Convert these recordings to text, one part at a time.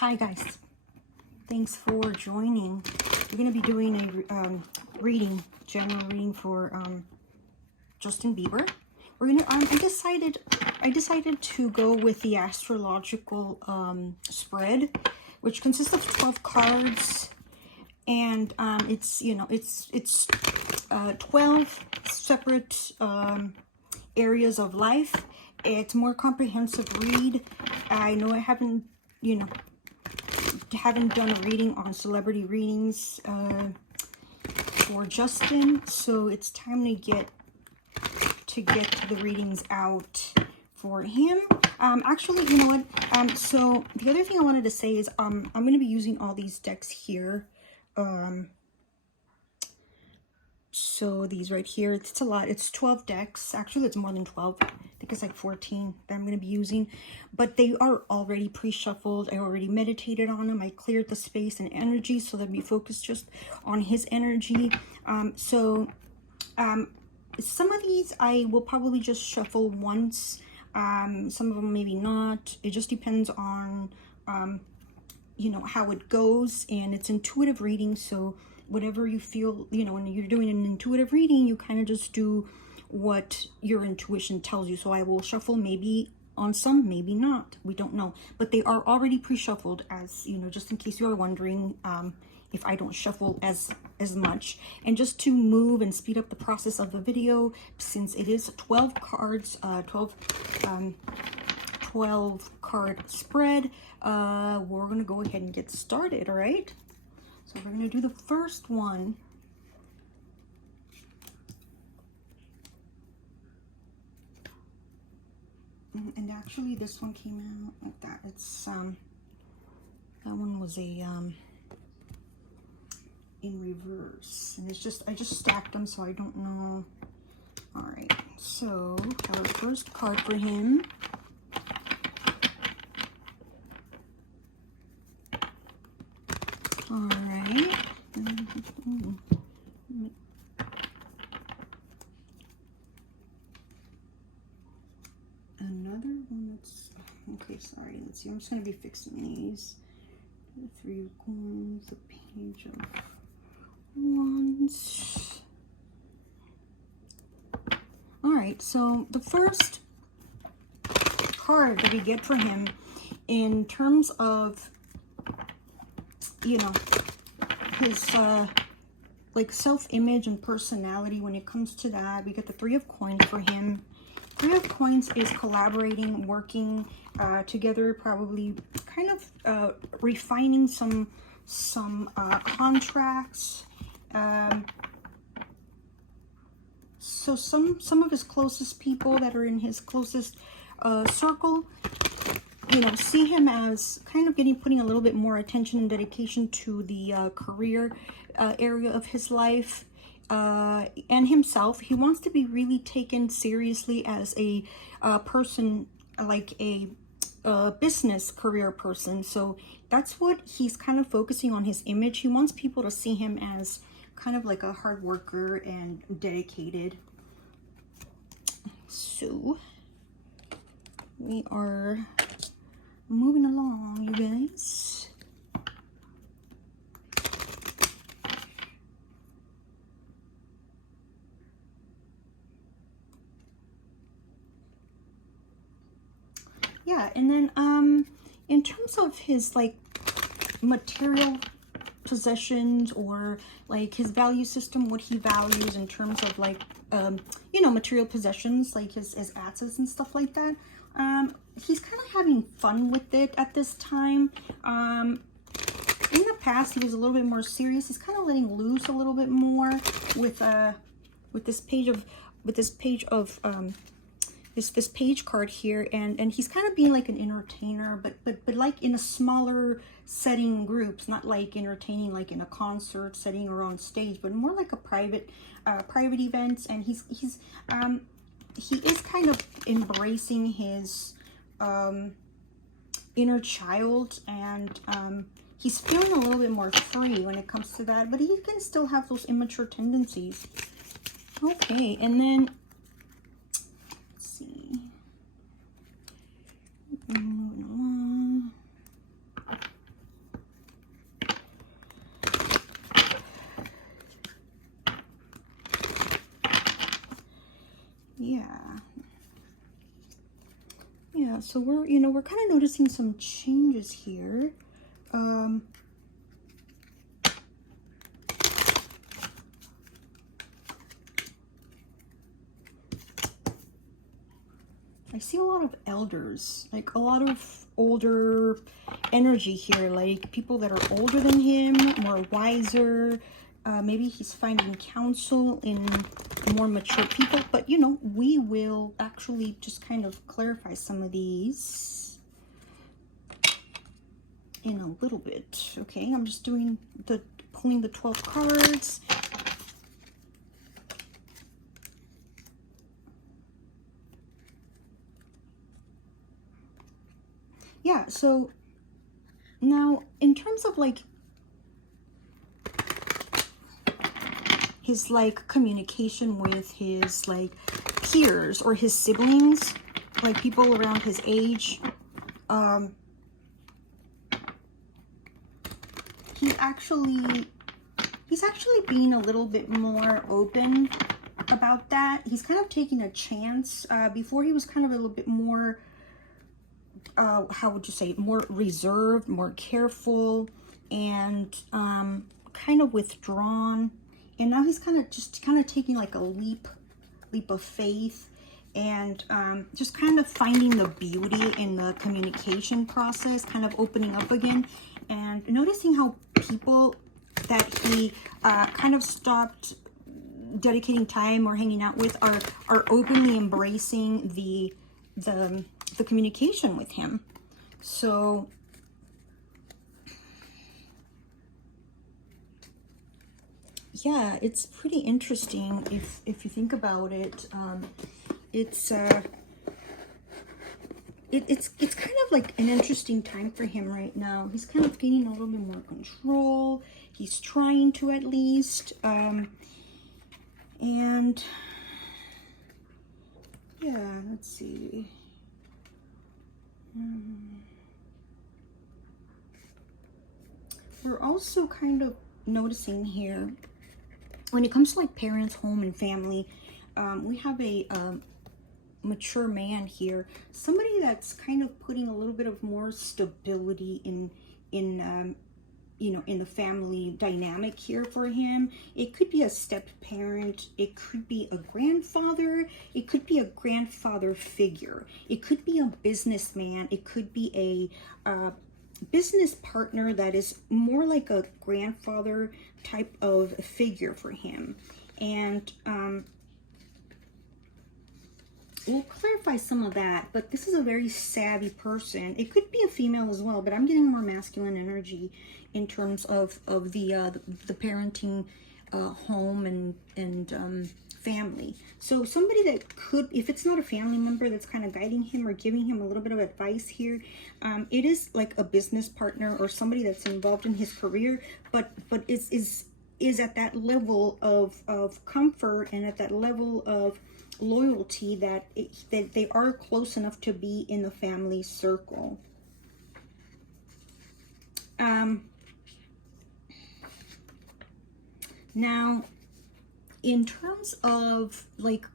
Hi guys, thanks for joining. We're going to be doing a general reading for Justin Bieber. We're gonna. I decided to go with the astrological spread, which consists of 12 cards, and it's 12 separate areas of life. It's more comprehensive read. I know I haven't done a reading on celebrity readings for Justin, so it's time to get the readings out for him. Actually, you know what, so the other thing I wanted to say is I'm going to be using all these decks here. So these right here, it's a lot. It's 12 decks. Actually, it's more than 12. I think it's like 14 that I'm going to be using. But they are already pre-shuffled. I already meditated on them. I cleared the space and energy so that we focus just on his energy. Some of these I will probably just shuffle once. Some of them maybe not. It just depends on, how it goes. And it's intuitive reading, so whatever you feel, when you're doing an intuitive reading, you kind of just do what your intuition tells you. So I will shuffle maybe on some, maybe not. We don't know. But they are already pre-shuffled, as, just in case you are wondering if I don't shuffle as much. And just to move and speed up the process of the video, since it is 12 cards, 12 card spread, we're going to go ahead and get started, all right? So we're going to do the first one. And actually this one came out like that. It's that one was a in reverse. And it's just, I just stacked them, so I don't know. All right. So our first card for him. All right. Another one that's, okay, sorry, let's see. I'm just going to be fixing these. The Three of Coins, the Page of Wands. All right, so the first card that we get for him in terms of his like self-image and personality, when it comes to that, we get the Three of Coins for him. Three of Coins is collaborating, working together, probably kind of refining some contracts. So some of his closest people that are in his closest circle, see him as kind of putting a little bit more attention and dedication to the career area of his life, and himself. He wants to be really taken seriously as a person, like a business career person. So that's what he's kind of focusing on, his image. He wants people to see him as kind of like a hard worker and dedicated. So we are moving along, you guys. Yeah, and then in terms of his like material possessions, or like his value system, what he values in terms of like material possessions, like his assets and stuff like that, he's kind of having fun with it at this time. In the past, he was a little bit more serious. He's kind of letting loose a little bit more with this page of this page card here, and he's kind of being like an entertainer, but like in a smaller setting, groups, not like entertaining like in a concert setting or on stage, but more like a private events. And he is kind of embracing his inner child, and he's feeling a little bit more free when it comes to that, but he can still have those immature tendencies. Okay, and then let's see. Moving along. So we're, you know, we're kind of noticing some changes here. I see a lot of elders, like a lot of older energy here, like people that are older than him, more wiser. Maybe he's finding counsel in more mature people, but you know, we will actually just kind of clarify some of these in a little bit. Okay, I'm just doing pulling the 12 cards. Yeah, so now in terms of like his like communication with his like peers or his siblings, like people around his age, he's actually being a little bit more open about that. He's kind of taking a chance. Before he was kind of a little bit more how would you say, more reserved, more careful, and kind of withdrawn. And now he's kind of taking like a leap of faith, and just kind of finding the beauty in the communication process, kind of opening up again, and noticing how people that he kind of stopped dedicating time or hanging out with are openly embracing the communication with him. So yeah, it's pretty interesting if you think about it. It's kind of like an interesting time for him right now. He's kind of gaining a little bit more control. He's trying to, at least, and yeah, let's see. We're also kind of noticing here, when it comes to like parents, home, and family, we have a mature man here, somebody that's kind of putting a little bit of more stability in you know, in the family dynamic here for him. It could be a step parent, it could be a grandfather, it could be a grandfather figure, it could be a businessman, it could be a business partner that is more like a grandfather type of figure for him. And we'll clarify some of that, but this is a very savvy person. It could be a female as well, but I'm getting more masculine energy in terms of the parenting, home, and family. So somebody that could, if it's not a family member that's kind of guiding him or giving him a little bit of advice here, it is like a business partner or somebody that's involved in his career, but is at that level of comfort and at that level of loyalty that they are close enough to be in the family circle. Now, in terms of like,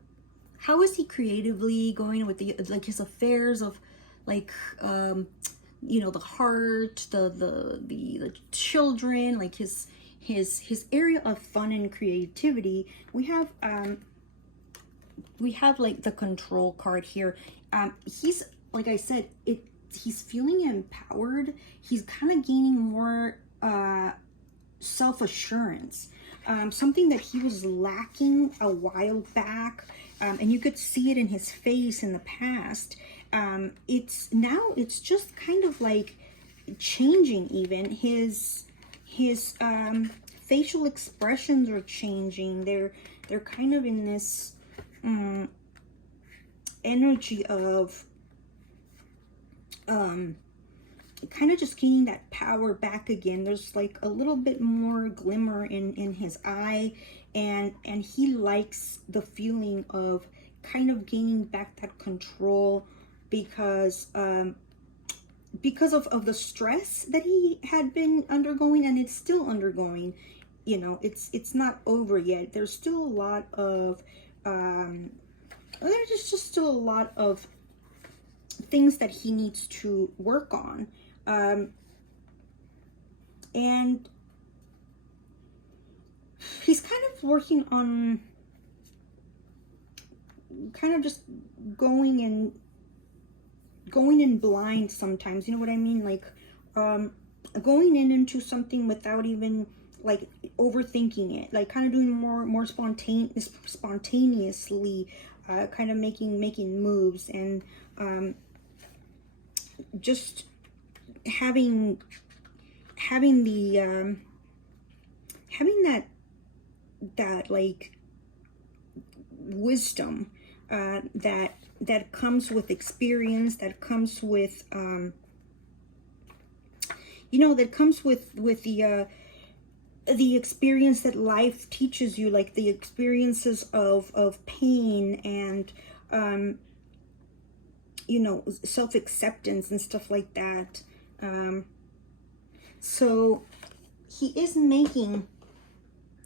how is he creatively going with the like his affairs of like you know, the heart, the children, like his area of fun and creativity? We have like the control card here. He's, like I said, he's feeling empowered. He's kind of gaining more self-assurance, something that he was lacking a while back, and you could see it in his face in the past. It's just kind of like changing. Even his facial expressions are changing. They're kind of in this energy of kind of just gaining that power back again. There's like a little bit more glimmer in his eye, and he likes the feeling of kind of gaining back that control because of the stress that he had been undergoing, and it's still undergoing. You know, it's not over yet. There's still a lot of there's just still a lot of things that he needs to work on. And he's kind of working on kind of just going in blind sometimes, you know what I mean? Like, going into something without even like overthinking it, like kind of doing more spontaneously, kind of making moves, and just having the having that like wisdom that comes with experience, that comes with you know, that comes with the experience that life teaches you, like the experiences of pain and you know, self-acceptance and stuff like that. So he is making,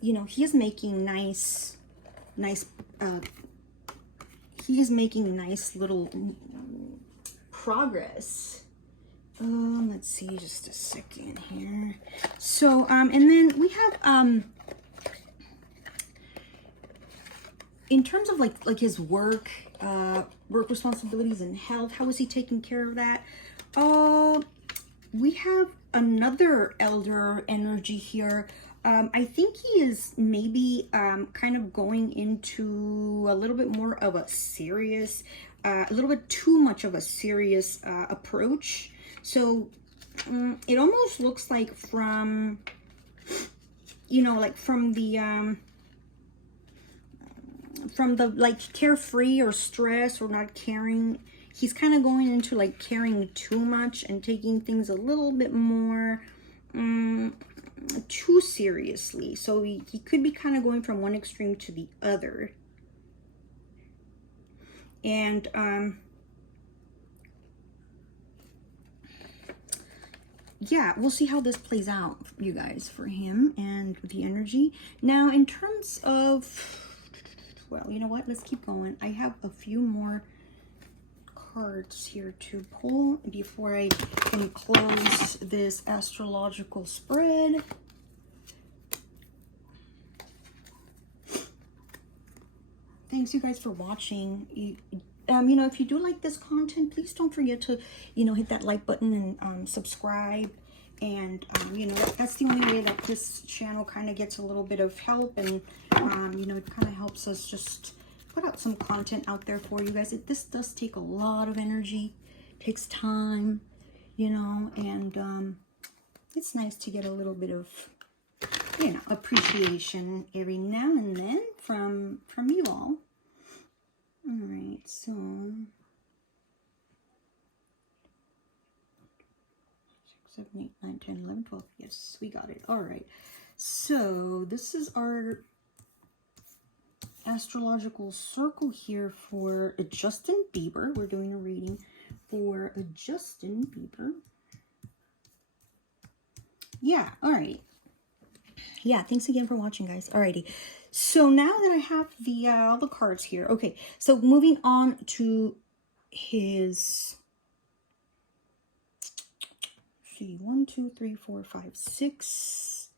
you know, he is making nice he is making nice little progress. Let's see, just a second here. So and then we have in terms of like his work responsibilities and health, how is he taking care of that? We have another elder energy here. I think he is maybe kind of going into a little bit more of a serious, a little bit too much of a serious approach. So it almost looks like from, you know, like from the like carefree or stress or not caring, he's kind of going into like caring too much and taking things a little bit more too seriously. So he could be kind of going from one extreme to the other. And yeah, we'll see how this plays out, you guys, for him and the energy. Now, in terms of, well, you know what? Let's keep going. I have a few more cards here to pull before I can close this astrological spread. Thanks, you guys, for watching. You know, if you do like this content, please don't forget to, you know, hit that like button and subscribe. And, you know, that's the only way that this channel kind of gets a little bit of help. And, you know, it kind of helps us just put out some content out there for you guys. This does take a lot of energy, takes time, you know, and it's nice to get a little bit of, you know, appreciation every now and then from you all. All right, so 6, 7, 8, 9, 10, 11, 12. Yes, we got it. All right, so this is our astrological circle here for Justin Bieber. We're doing a reading for Justin Bieber. Yeah, all right. Yeah, thanks again for watching, guys. Alrighty, so now that I have the all the cards here, okay, so moving on to his, see, 1, 2, 3, 4, 5, 6.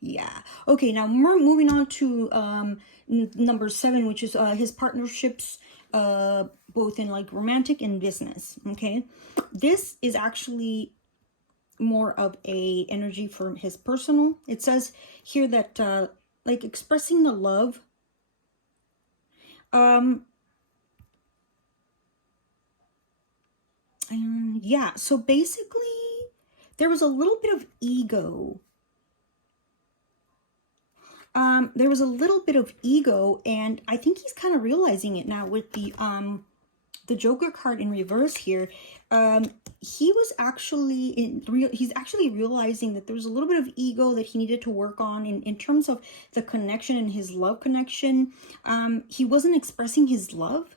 Yeah, okay, now we're moving on to number 7, which is his partnerships, both in like romantic and business. Okay, this is actually more of a energy for his personal. It says here that like expressing the love, yeah, so basically there was a little bit of ego. There was a little bit of ego, and I think he's kind of realizing it now with the Joker card in reverse here. He was actually he's actually realizing that there was a little bit of ego that he needed to work on in terms of the connection and his love connection. He wasn't expressing his love.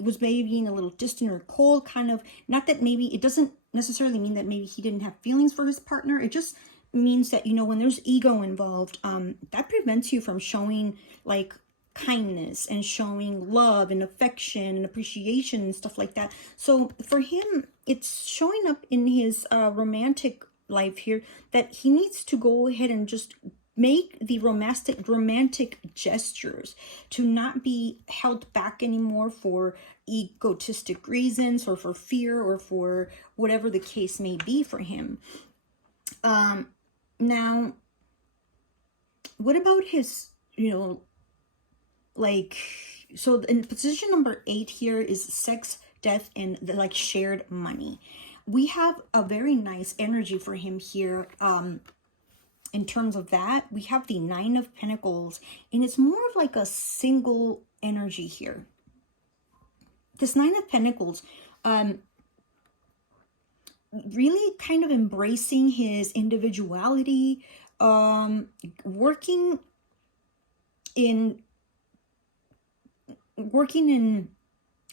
Was maybe being a little distant or cold, kind of. Not that maybe, it doesn't necessarily mean that maybe he didn't have feelings for his partner. It just means that, you know, when there's ego involved, that prevents you from showing like kindness and showing love and affection and appreciation and stuff like that. So for him, it's showing up in his romantic life here that he needs to go ahead and just make the romantic gestures, to not be held back anymore for egotistic reasons or for fear or for whatever the case may be for him. Now, what about his, like, so in position number 8 here is sex, death, and like shared money. We have a very nice energy for him here. In terms of that, we have the 9 of Pentacles, and it's more of like a single energy here. This 9 of Pentacles, really kind of embracing his individuality, working in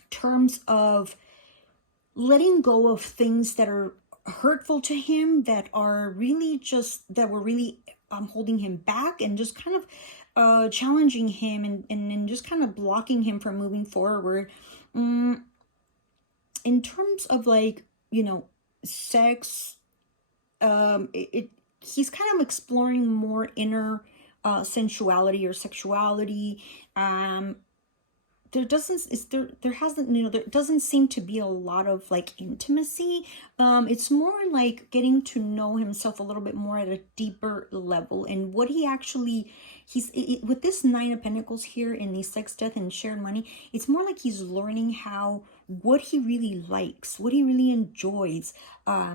terms of letting go of things that are hurtful to him, that were really holding him back, and just kind of challenging him and just kind of blocking him from moving forward. In terms of like, sex, he's kind of exploring more inner sensuality or sexuality. There doesn't seem to be a lot of like intimacy. It's more like getting to know himself a little bit more at a deeper level, and what he actually, with this 9 of Pentacles here in the sex, death, and shared money, it's more like he's learning what he really likes, what he really enjoys.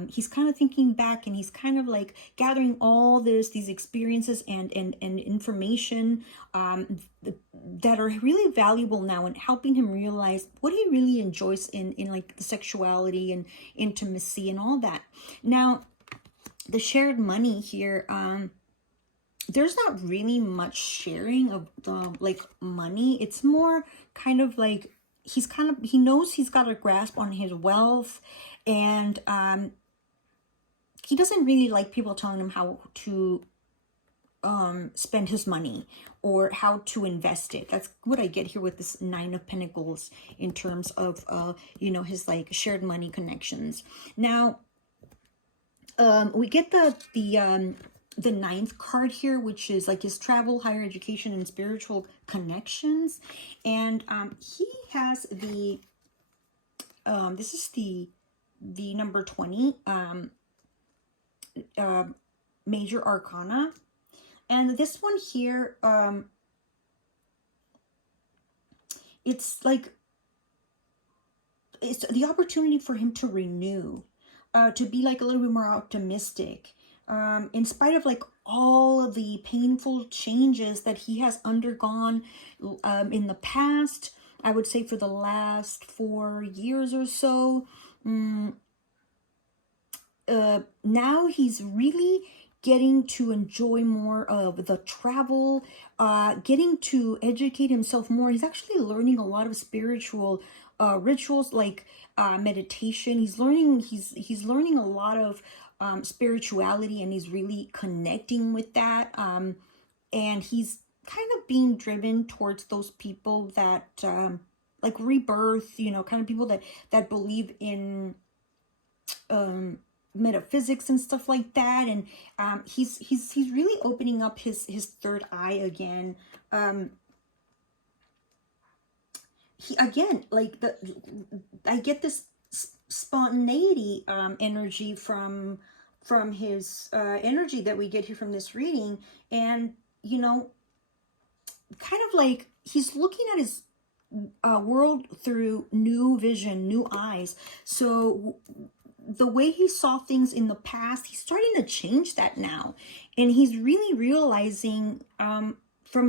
He's kind of thinking back, and he's kind of like gathering all these experiences and information that are really valuable now, and helping him realize what he really enjoys in like the sexuality and intimacy and all that. Now, the shared money here, there's not really much sharing of the like money. It's more kind of like he knows he's got a grasp on his wealth, and he doesn't really like people telling him how to spend his money or how to invest it. That's what I get here with this 9 of Pentacles in terms of his like shared money connections. Now, we get the 9th card here, which is like his travel, higher education, and spiritual connections. And he has the this is the number 20 major arcana. And this one here, it's like, it's the opportunity for him to renew, to be like a little bit more optimistic, in spite of like all of the painful changes that he has undergone in the past. I would say for the last 4 years or so. Now he's really getting to enjoy more of the travel, getting to educate himself more. He's actually learning a lot of spiritual rituals, like meditation. He's learning a lot of spirituality, and he's really connecting with that. And he's kind of being driven towards those people that like rebirth, kind of people that believe in metaphysics and stuff like that. And he's really opening up his third eye again. He again, like I get this spontaneity energy from his energy that we get here from this reading. And kind of like he's looking at his world through new vision, new eyes. So the way he saw things in the past, he's starting to change that now, and he's really realizing from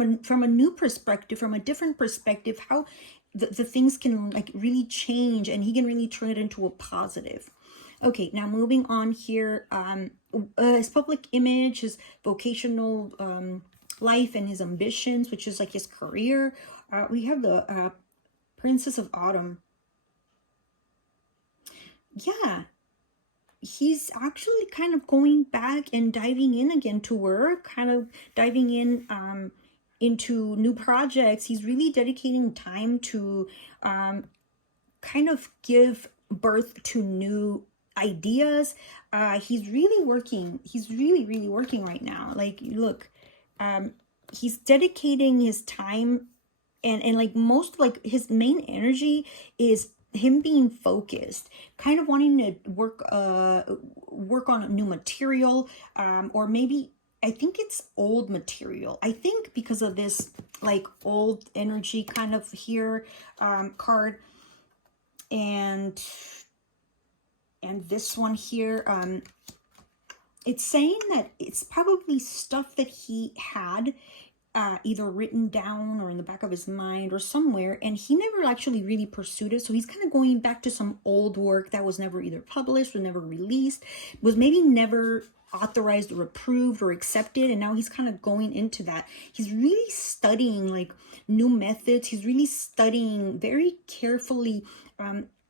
a new perspective, from a different perspective, how the things can like really change, and he can really turn it into a positive. Okay, now moving on here, his public image, his vocational life, and his ambitions, which is like his career. We have the Princess of Autumn. Yeah, he's actually kind of going back and diving in again to work, kind of diving in into new projects. He's really dedicating time to kind of give birth to new ideas. He's really working. He's really working right now. Like, look, he's dedicating his time, and like most, like his main energy is him being focused, kind of wanting to work on new material, or maybe I think it's old material. I think because of this like old energy kind of here card, and this one here, it's saying that it's probably stuff that he had either written down or in the back of his mind or somewhere, and he never actually really pursued it. So he's kind of going back to some old work that was never either published or never released, was maybe never authorized or approved or accepted, and now he's kind of going into that. He's really studying like new methods. He's really studying very carefully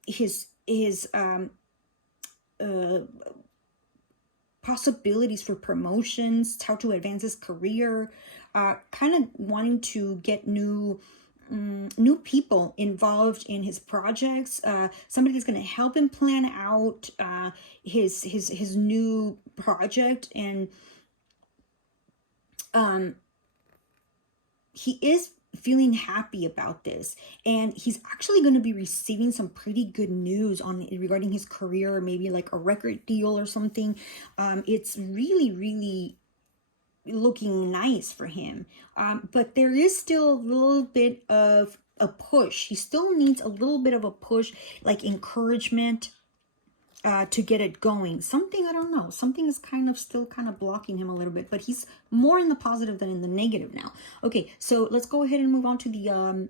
his possibilities for promotions, how to advance his career, kind of wanting to get new people involved in his projects, somebody that's going to help him plan out his new project. And he is feeling happy about this, and he's actually going to be receiving some pretty good news on regarding his career, maybe like a record deal or something. It's really looking nice for him, but there is still a little bit of a push. He still needs a little bit of a push, like encouragement, to get it going. Something, I don't know, something is still kind of blocking him a little bit, but he's more in the positive than in the negative now. Okay, so let's go ahead and move on to the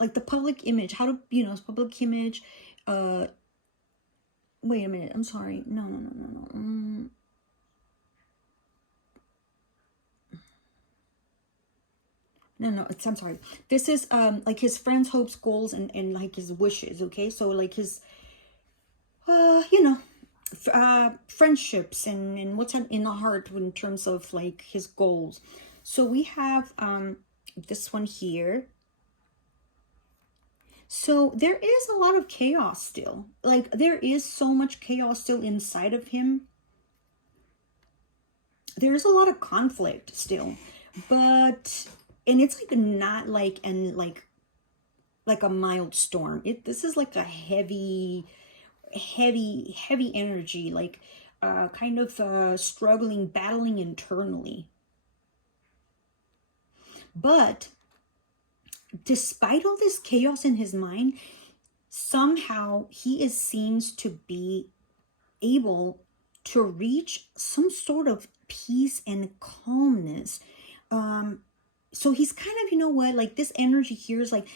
like the public image. How to, public image. Wait a minute, I'm sorry. No. I'm sorry. This is like his friends' hopes, goals, and like his wishes. Okay, so like his friendships and what's in the heart in terms of like his goals. So we have this one here. So there is a lot of chaos still. Like there is so much chaos still inside of him. There's a lot of conflict still, but and it's like not like a mild storm. This is like a heavy energy, like kind of struggling, battling internally. But despite all this chaos in his mind, somehow he seems to be able to reach some sort of peace and calmness. So he's kind of, like this energy here is like,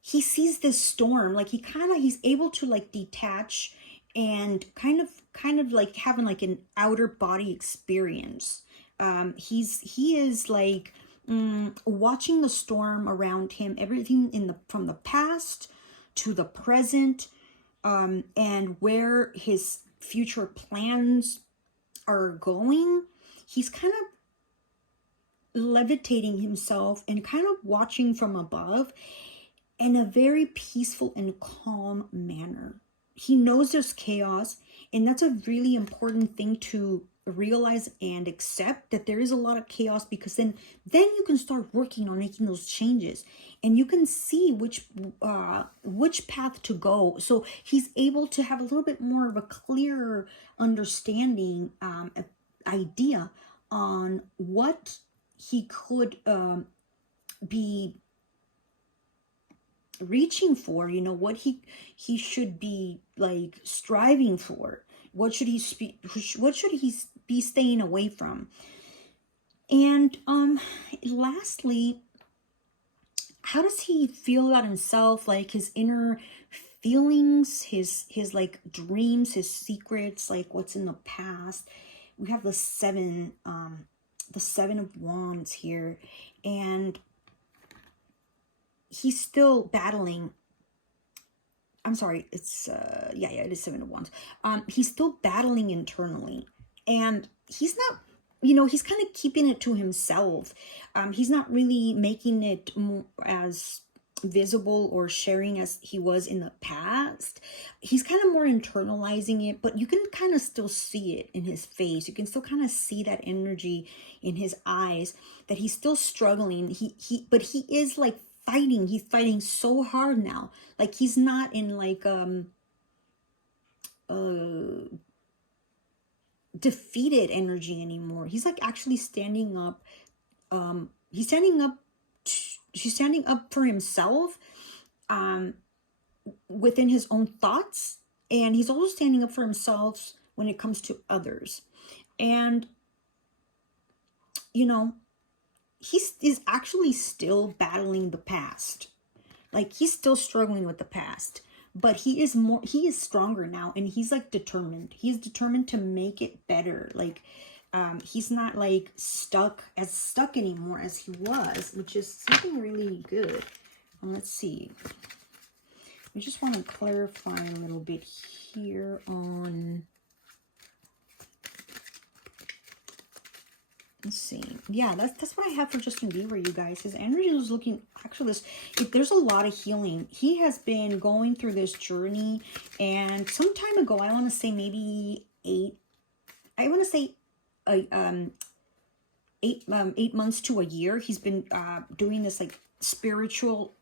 he sees this storm, like he's able to like detach and kind of like having like an outer body experience. He is like watching the storm around him, everything from the past to the present, and where his future plans are going. He's kind of levitating himself and kind of watching from above in a very peaceful and calm manner. He knows there's chaos, and that's a really important thing to realize and accept, that there is a lot of chaos, because then you can start working on making those changes, and you can see which path to go. So he's able to have a little bit more of a clearer understanding, idea on what he could be reaching for, what he should be like striving for. What should he be staying away from? And lastly, how does he feel about himself, like his inner feelings, his like dreams, his secrets, like what's in the past? We have the seven of wands here, and he's still battling. I'm sorry, it's it is seven of wands. He's still battling internally, and he's not you know, he's kind of keeping it to himself. He's not really making it as visible or sharing as he was in the past. He's kind of more internalizing it, but you can kind of still see it in his face. You can still kind of see that energy in his eyes, that he's still struggling. But he is like fighting. He's fighting so hard now. Like he's not in like defeated energy anymore. He's like actually standing up. He's standing up. She's standing up for himself within his own thoughts, and he's also standing up for himself when it comes to others. And you know, he is actually still battling the past. Like he's still struggling with the past, but he is stronger now, and he's like determined. He's determined to make it better. Like he's not like stuck anymore as he was, which is something really good. Let's see. I just want to clarify a little bit here on, let's see. Yeah, that's what I have for Justin Bieber, you guys. His energy is looking, actually, there's a lot of healing. He has been going through this journey, and some time ago, I want to say maybe 8 months to a year, he's been doing this like spiritual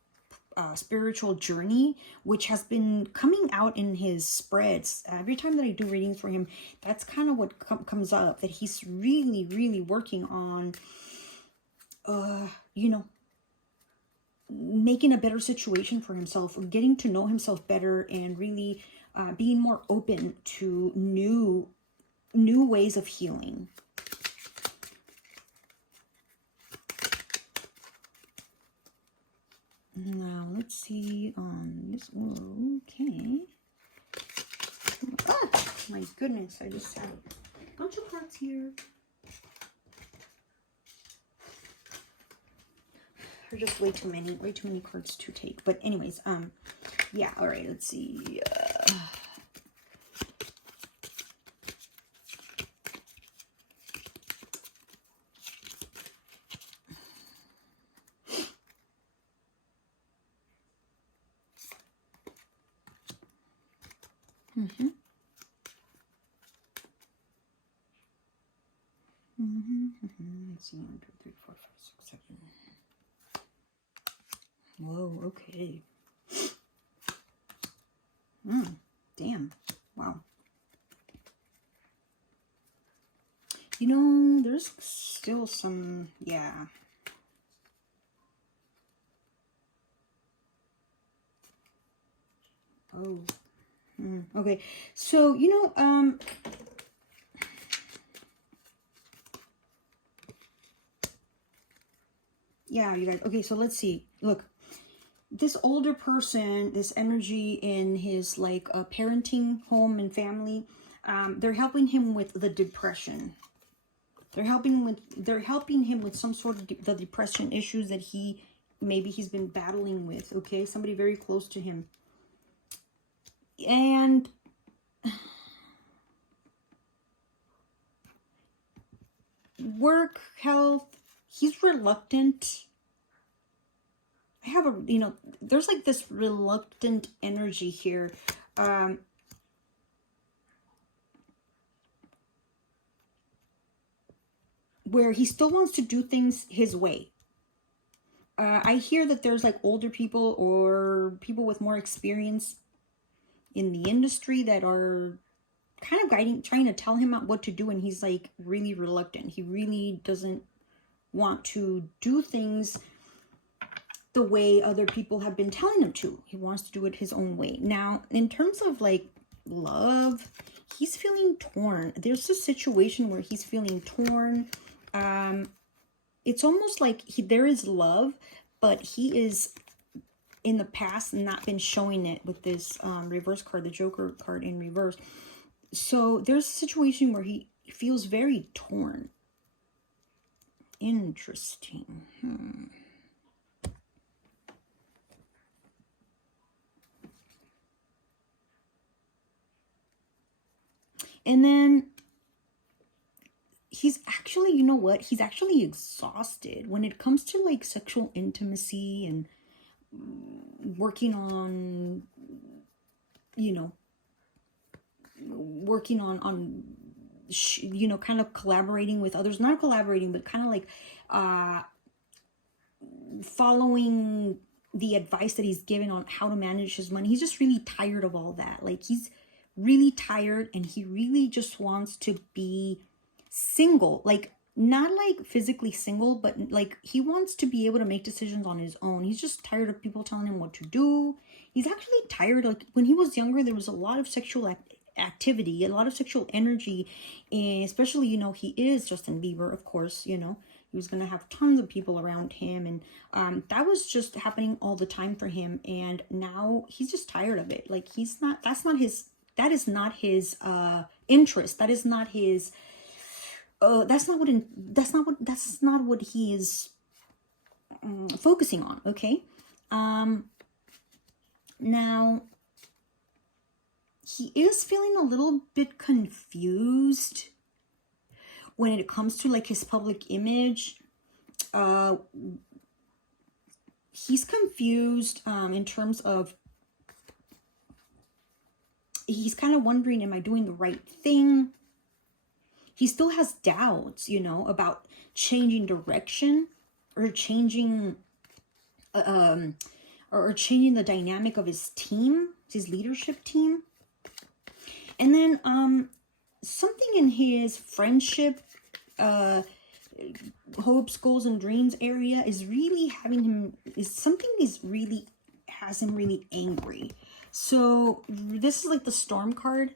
journey, which has been coming out in his spreads. Every time that I do readings for him, that's kind of what comes up, that he's really, really working on, you know, making a better situation for himself, getting to know himself better, and really being more open to new ways of healing. Now, let's see on this. Okay. Ah, my goodness. I just have a bunch of cards here. There's just way too many cards to take. But anyways, yeah, all right, let's see. Let's see, 1, 2, 3, 4, 5, 6, 7. Whoa, okay. Damn. Wow. You know, there's still some, yeah. Oh. Okay. So, you know, yeah, you guys. Okay, so let's see. Look, this older person, this energy in his like parenting home and family, they're helping him with the depression. They're helping him with some sort of the depression issues that he's been battling with. Okay, somebody very close to him. And work, health, he's reluctant. I have a, you know, there's like this reluctant energy here. Where he still wants to do things his way. I hear that there's like older people or people with more experience in the industry that are kind of trying to tell him what to do, and he's like really reluctant. He really doesn't want to do things the way other people have been telling him to. He wants to do it his own way. Now, in terms of like love, he's feeling torn. There's a situation where he's feeling torn. It's almost like there is love, but he is in the past not been showing it with this reverse card, the Joker card in reverse. So there's a situation where he feels very torn. Interesting. And then he's actually, you know what? He's actually exhausted when it comes to like sexual intimacy and working on, you know, working on you know, kind of collaborating with others, not collaborating, but kind of like following the advice that he's given on how to manage his money. He's just really tired of all that. Like, he's really tired, and he really just wants to be single. Like, not like physically single, but like he wants to be able to make decisions on his own. He's just tired of people telling him what to do. He's actually tired. Like, when he was younger, there was a lot of sexual activity, a lot of sexual energy, and especially, you know, he is Justin Bieber, of course, you know, he was going to have tons of people around him, and that was just happening all the time for him. And now he's just tired of it. Like, that is not his interest. That is not his that's not what he is focusing on. Okay. Now he is feeling a little bit confused when it comes to like his public image. He's confused in terms of, he's kind of wondering, am I doing the right thing? He still has doubts, you know, about changing direction or changing changing the dynamic of his team, his leadership team. And then something in his friendship, hopes, goals, and dreams area is really having him, has him really angry. So this is like the Storm card.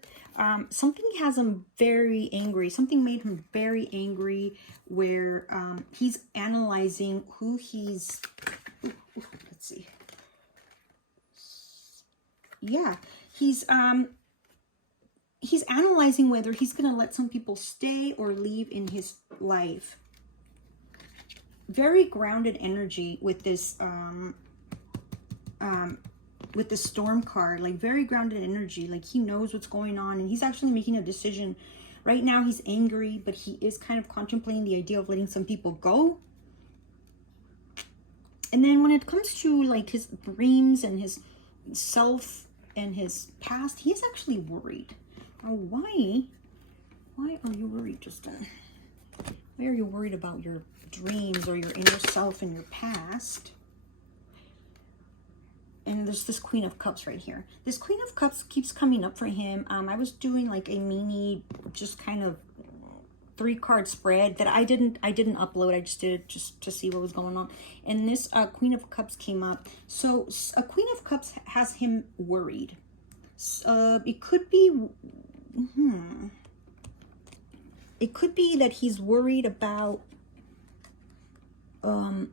Something has him very angry. Something made him very angry, where he's analyzing who he's, let's see. Yeah, he's analyzing whether he's going to let some people stay or leave in his life. Very grounded energy with this Storm card, like very grounded energy. Like, he knows what's going on, and he's actually making a decision. Right now he's angry, but he is kind of contemplating the idea of letting some people go. And then when it comes to like his dreams and his self and his past, he is actually worried. Oh, why are you worried, Justin? Why are you worried about your dreams or your inner self and your past? And there's this Queen of Cups right here. This Queen of Cups keeps coming up for him. I was doing like a mini, just kind of 3-card spread that I didn't upload. I just did it just to see what was going on. And this Queen of Cups came up. So a Queen of Cups has him worried. It could be, it could be that he's worried about, I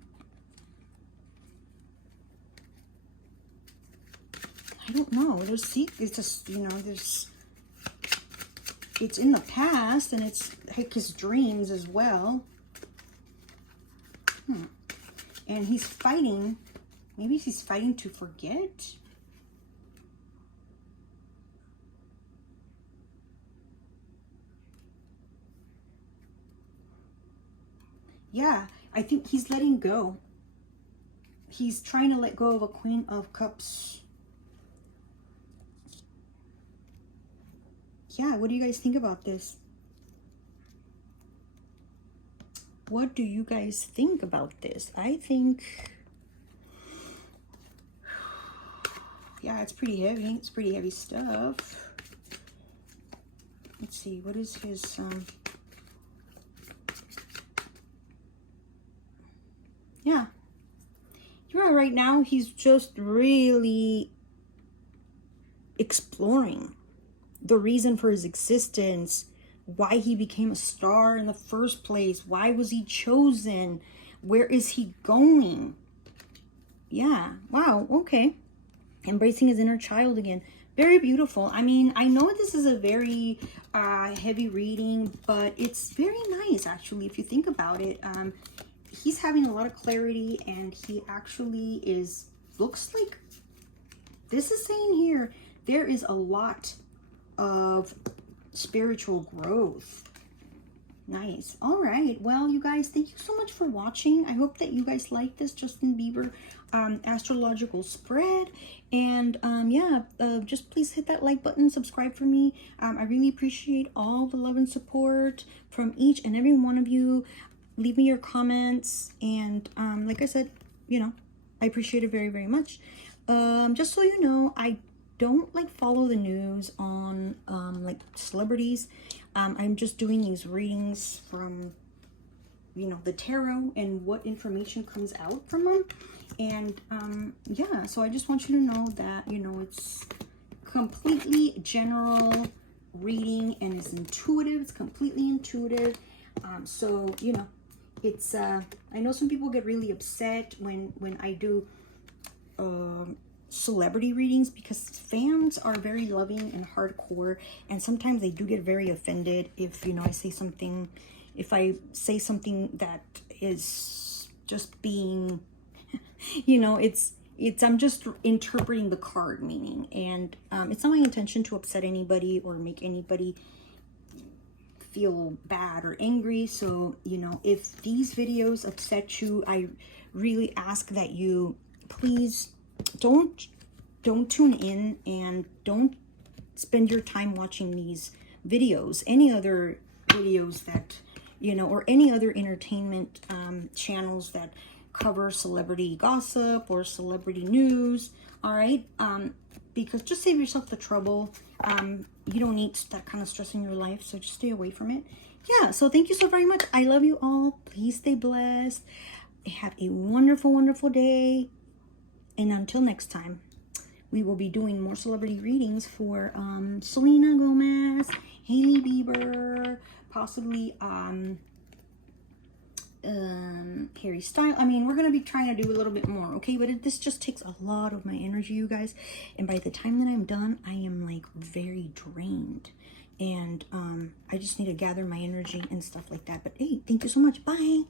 don't know. It's just, you know, it's in the past, and it's like his dreams as well. And he's fighting. Maybe he's fighting to forget. Yeah, I think he's letting go. He's trying to let go of a Queen of Cups. Yeah, what do you guys think about this? What do you guys think about this? I think, yeah, it's pretty heavy. It's pretty heavy stuff. Let's see, what is his, yeah. Right now, he's just really exploring the reason for his existence, why he became a star in the first place, why was he chosen, where is he going? Yeah, wow, okay. Embracing his inner child again. Very beautiful. I mean, I know this is a very heavy reading, but it's very nice, actually, if you think about it. He's having a lot of clarity, and he actually looks like, this is saying here, there is a lot of spiritual growth. Nice. All right. Well, you guys, thank you so much for watching. I hope that you guys like this Justin Bieber astrological spread. And yeah, just please hit that like button, subscribe for me. I really appreciate all the love and support from each and every one of you. Leave me your comments. And like I said, you know, I appreciate it very, very much. Just so you know, I don't like follow the news on like celebrities. I'm just doing these readings from, you know, the tarot and what information comes out from them. And yeah, so I just want you to know that, you know, it's completely general reading and it's intuitive. It's completely intuitive. So, you know, it's I know some people get really upset when I do celebrity readings, because fans are very loving and hardcore, and sometimes they do get very offended if, you know, I say something, if I say something that is just being, you know, it's I'm just interpreting the card meaning, and it's not my intention to upset anybody or make anybody feel bad or angry. So, you know, if these videos upset you, I really ask that you please don't tune in and don't spend your time watching these videos. Any other videos that, you know, or any other entertainment channels that cover celebrity gossip or celebrity news, all right? Because just save yourself the trouble. You don't need that kind of stress in your life, so just stay away from it. Yeah, so thank you so very much. I love you all. Please stay blessed. Have a wonderful, wonderful day. And until next time, we will be doing more celebrity readings for Selena Gomez, Hailey Bieber, possibly Harry Styles. I mean, we're going to be trying to do a little bit more, okay? But this just takes a lot of my energy, you guys. And by the time that I'm done, I am like very drained. And I just need to gather my energy and stuff like that. But hey, thank you so much. Bye.